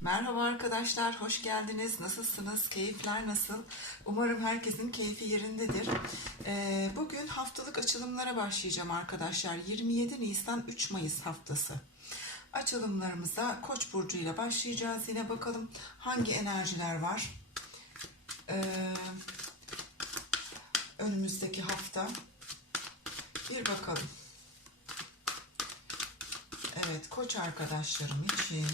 Merhaba arkadaşlar, hoş geldiniz. Nasılsınız? Keyifler nasıl? Umarım herkesin keyfi yerindedir. Ee, bugün haftalık açılımlara başlayacağım arkadaşlar. 27 Nisan 3 Mayıs haftası. Açılımlarımıza Koç burcu ile başlayacağız. Yine bakalım hangi enerjiler var. Ee, önümüzdeki hafta. Bir bakalım. Evet, Koç arkadaşlarım için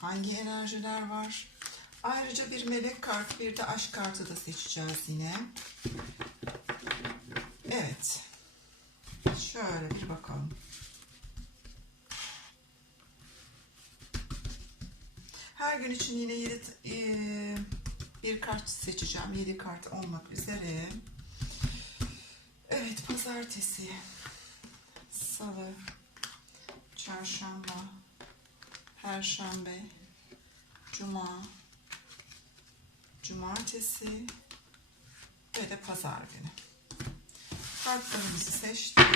hangi enerjiler var? Ayrıca bir melek kart, bir de aşk kartı da seçeceğiz yine. Evet. Şöyle bir bakalım. Her gün için yine yedi, eee, bir kart seçeceğim. 7 kart olmak üzere. Evet, pazartesi, salı, çarşamba, perşembe, cuma, cumartesi ve de pazar günü. Kartlarımızı seçtik.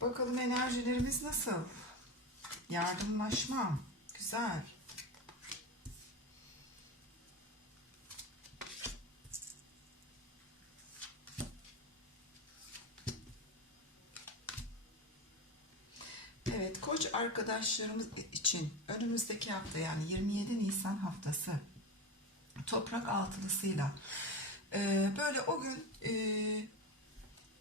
Bakalım enerjilerimiz nasıl? Yardımlaşma. Güzel. Evet, koç arkadaşlarımız için önümüzdeki hafta yani 27 Nisan haftası toprak altılısıyla e, böyle o gün e,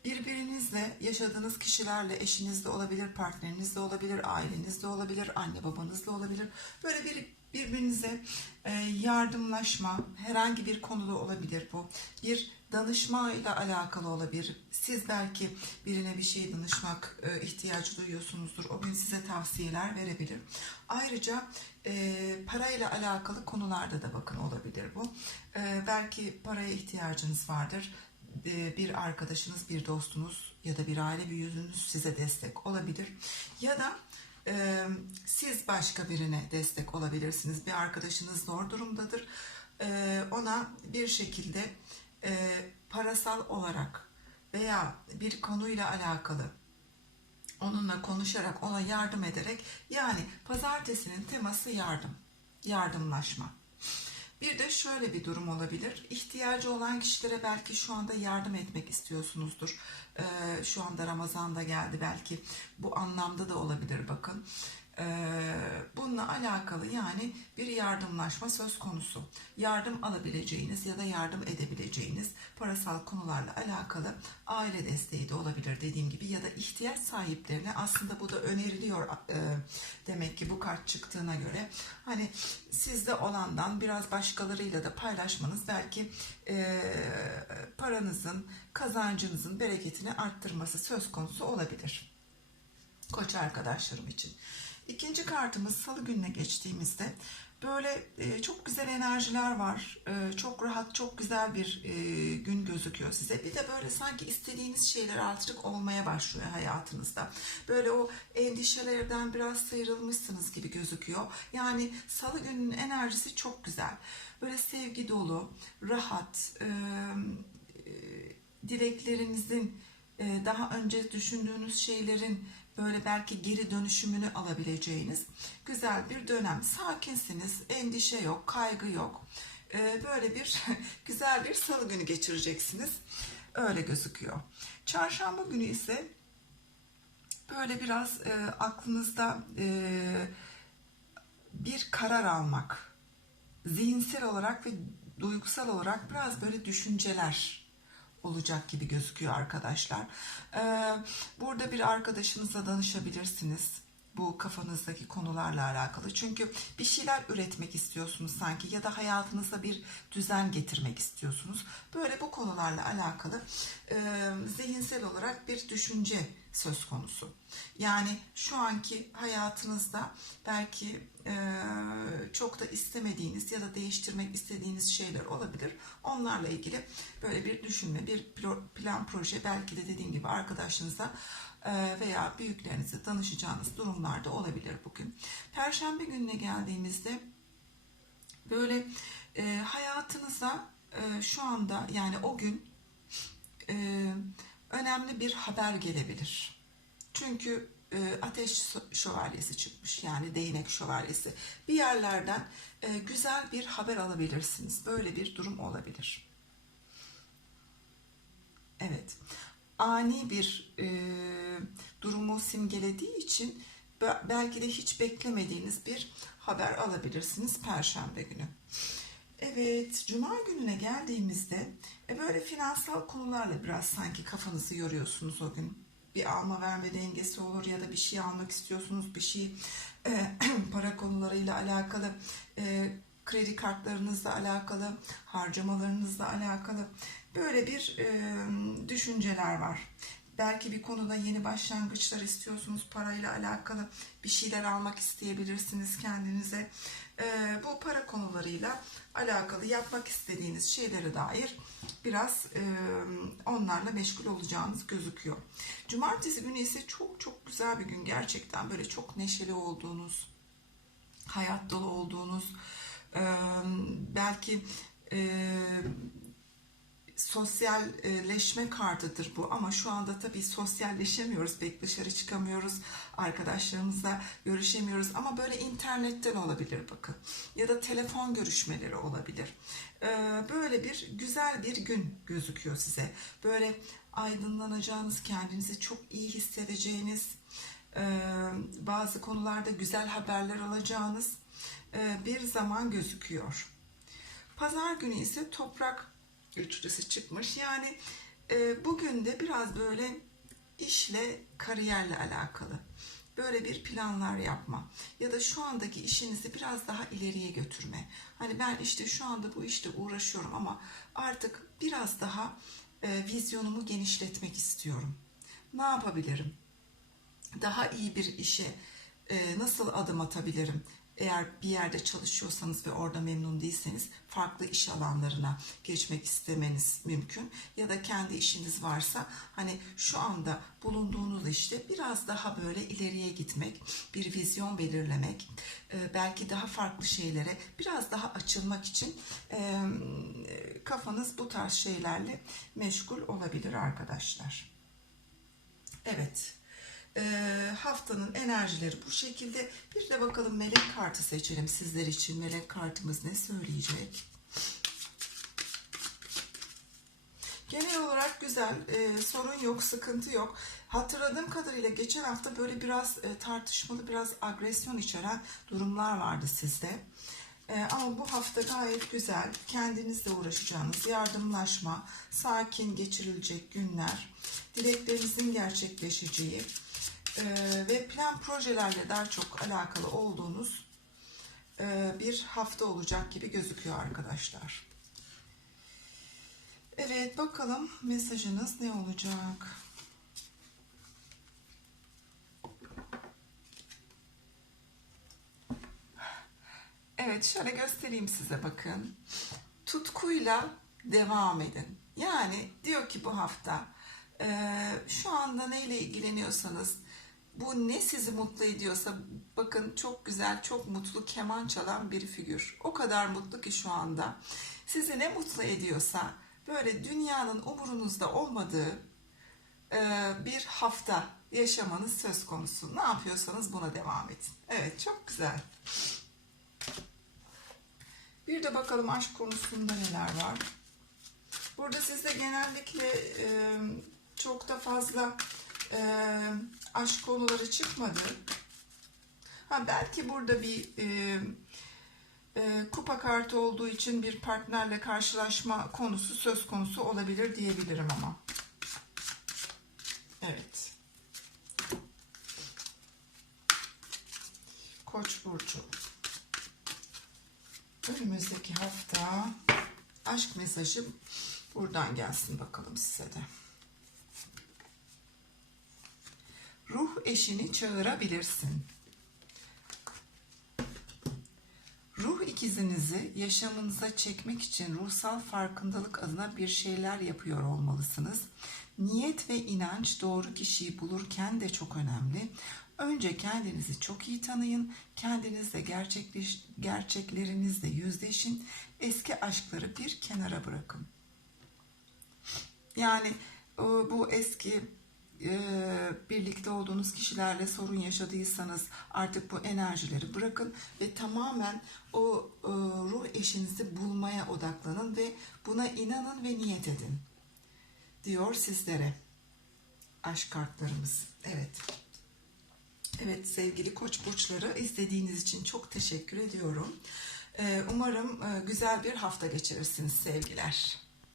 birbirinizle yaşadığınız kişilerle eşinizde olabilir, partnerinizde olabilir, ailenizde olabilir, anne babanızla olabilir. Böyle bir birbirinize e, yardımlaşma herhangi bir konuda olabilir bu. Bir danışma ile alakalı olabilir. Siz belki birine bir şey danışmak e, ihtiyacı duyuyorsunuzdur. O gün size tavsiyeler verebilir. Ayrıca e, parayla alakalı konularda da bakın olabilir bu. E, belki paraya ihtiyacınız vardır e, bir arkadaşınız, bir dostunuz ya da bir aile büyüğünüz size destek olabilir. Ya da e, siz başka birine destek olabilirsiniz. Bir arkadaşınız zor durumdadır. E, ona bir şekilde e, parasal olarak veya bir konuyla alakalı onunla konuşarak, ona yardım ederek yani pazartesinin teması yardım, yardımlaşma. Bir de şöyle bir durum olabilir. İhtiyacı olan kişilere belki şu anda yardım etmek istiyorsunuzdur. Ee, şu anda Ramazan da geldi belki. Bu anlamda da olabilir bakın. Ee, bununla alakalı yani bir yardımlaşma söz konusu. Yardım alabileceğiniz ya da yardım edebileceğiniz parasal konularla alakalı aile desteği de olabilir dediğim gibi ya da ihtiyaç sahiplerine aslında bu da öneriliyor e, demek ki bu kart çıktığına göre hani sizde olandan biraz başkalarıyla da paylaşmanız belki e, paranızın kazancınızın bereketini arttırması söz konusu olabilir. Koç arkadaşlarım için. İkinci kartımız salı gününe geçtiğimizde böyle e, çok güzel enerjiler var. E, çok rahat, çok güzel bir e, gün gözüküyor size. Bir de böyle sanki istediğiniz şeyler artık olmaya başlıyor hayatınızda. Böyle o endişelerden biraz sıyrılmışsınız gibi gözüküyor. Yani salı gününün enerjisi çok güzel. Böyle sevgi dolu, rahat, e, e, dileklerinizin e, daha önce düşündüğünüz şeylerin böyle belki geri dönüşümünü alabileceğiniz güzel bir dönem. Sakinsiniz, endişe yok, kaygı yok. E, böyle bir güzel bir salı günü geçireceksiniz. Öyle gözüküyor. Çarşamba günü ise böyle biraz e, aklınızda e, bir karar almak, zihinsel olarak ve duygusal olarak biraz böyle düşünceler olacak gibi gözüküyor arkadaşlar. Ee, burada bir arkadaşınızla danışabilirsiniz bu kafanızdaki konularla alakalı. Çünkü bir şeyler üretmek istiyorsunuz sanki ya da hayatınıza bir düzen getirmek istiyorsunuz. Böyle bu konularla alakalı e, zihinsel olarak bir düşünce söz konusu. Yani şu anki hayatınızda belki e, çok da istemediğiniz ya da değiştirmek istediğiniz şeyler olabilir. Onlarla ilgili böyle bir düşünme, bir plan proje belki de dediğim gibi arkadaşınıza e, veya büyüklerinize danışacağınız durumlarda olabilir bugün. Perşembe gününe geldiğimizde böyle e, hayatınıza e, şu anda yani o gün önemli bir haber gelebilir. Çünkü e, ateş şö- şövalyesi çıkmış. Yani değnek şövalyesi. Bir yerlerden e, güzel bir haber alabilirsiniz. Böyle bir durum olabilir. Evet. Ani bir e, durumu simgelediği için be- belki de hiç beklemediğiniz bir haber alabilirsiniz Perşembe günü. Evet, Cuma gününe geldiğimizde e, böyle finansal konularla biraz sanki kafanızı yoruyorsunuz o gün. Bir alma verme dengesi olur ya da bir şey almak istiyorsunuz, bir şey e, para konularıyla alakalı, e, kredi kartlarınızla alakalı, harcamalarınızla alakalı böyle bir e, düşünceler var. Belki bir konuda yeni başlangıçlar istiyorsunuz parayla alakalı bir şeyler almak isteyebilirsiniz kendinize. Ee, bu para konularıyla alakalı yapmak istediğiniz şeylere dair biraz e, onlarla meşgul olacağınız gözüküyor. Cumartesi günü ise çok çok güzel bir gün gerçekten böyle çok neşeli olduğunuz, hayat dolu olduğunuz, e, belki e, sosyalleşme kartıdır bu. Ama şu anda tabii sosyalleşemiyoruz. Pek dışarı çıkamıyoruz. Arkadaşlarımızla görüşemiyoruz. Ama böyle internetten olabilir bakın. Ya da telefon görüşmeleri olabilir. Ee, böyle bir güzel bir gün gözüküyor size. Böyle aydınlanacağınız kendinizi çok iyi hissedeceğiniz e, bazı konularda güzel haberler alacağınız e, bir zaman gözüküyor. Pazar günü ise toprak üçlüsü çıkmış. Yani e, bugün de biraz böyle işle, kariyerle alakalı. Böyle bir planlar yapma. Ya da şu andaki işinizi biraz daha ileriye götürme. Hani ben işte şu anda bu işte uğraşıyorum ama artık biraz daha e, vizyonumu genişletmek istiyorum. Ne yapabilirim? daha iyi bir işe e, nasıl adım atabilirim? Eğer bir yerde çalışıyorsanız ve orada memnun değilseniz farklı iş alanlarına geçmek istemeniz mümkün. Ya da kendi işiniz varsa hani şu anda bulunduğunuz işte biraz daha böyle ileriye gitmek, bir vizyon belirlemek, e, belki daha farklı şeylere biraz daha açılmak için e, kafanız bu tarz şeylerle meşgul olabilir arkadaşlar. Evet. Ee, haftanın enerjileri bu şekilde. Bir de bakalım melek kartı seçelim sizler için. Melek kartımız ne söyleyecek? Genel olarak güzel, e, sorun yok, sıkıntı yok. Hatırladığım kadarıyla geçen hafta böyle biraz e, tartışmalı, biraz agresyon içeren durumlar vardı sizde. E, ama bu hafta gayet güzel, kendinizle uğraşacağınız, yardımlaşma, sakin geçirilecek günler, dileklerinizin gerçekleşeceği ve plan projelerle daha çok alakalı olduğunuz e, bir hafta olacak gibi gözüküyor arkadaşlar. Evet bakalım mesajınız ne olacak? Evet şöyle göstereyim size bakın. Tutkuyla devam edin. Yani diyor ki bu hafta e, şu anda neyle ilgileniyorsanız bu ne sizi mutlu ediyorsa bakın çok güzel çok mutlu keman çalan bir figür. O kadar mutlu ki şu anda. Sizi ne mutlu ediyorsa böyle dünyanın umurunuzda olmadığı e, bir hafta yaşamanız söz konusu. Ne yapıyorsanız buna devam edin. Evet çok güzel. Bir de bakalım aşk konusunda neler var. Burada sizde genellikle e, çok da fazla e, aşk konuları çıkmadı. Ha belki burada bir e, e, kupa kartı olduğu için bir partnerle karşılaşma konusu söz konusu olabilir diyebilirim ama. Evet. Koç burcu. Önümüzdeki hafta aşk mesajı buradan gelsin bakalım size de. Ruh eşini çağırabilirsin. Ruh ikizinizi yaşamınıza çekmek için ruhsal farkındalık adına bir şeyler yapıyor olmalısınız. Niyet ve inanç doğru kişiyi bulurken de çok önemli. Önce kendinizi çok iyi tanıyın, kendinizle gerçekleş, gerçeklerinizle yüzleşin, eski aşkları bir kenara bırakın. Yani bu eski birlikte olduğunuz kişilerle sorun yaşadıysanız artık bu enerjileri bırakın ve tamamen o e, ruh eşinizi bulmaya odaklanın ve buna inanın ve niyet edin diyor sizlere aşk kartlarımız. Evet. Evet sevgili koç burçları izlediğiniz için çok teşekkür ediyorum. Ee, Umarım e, güzel bir hafta geçirirsiniz sevgiler.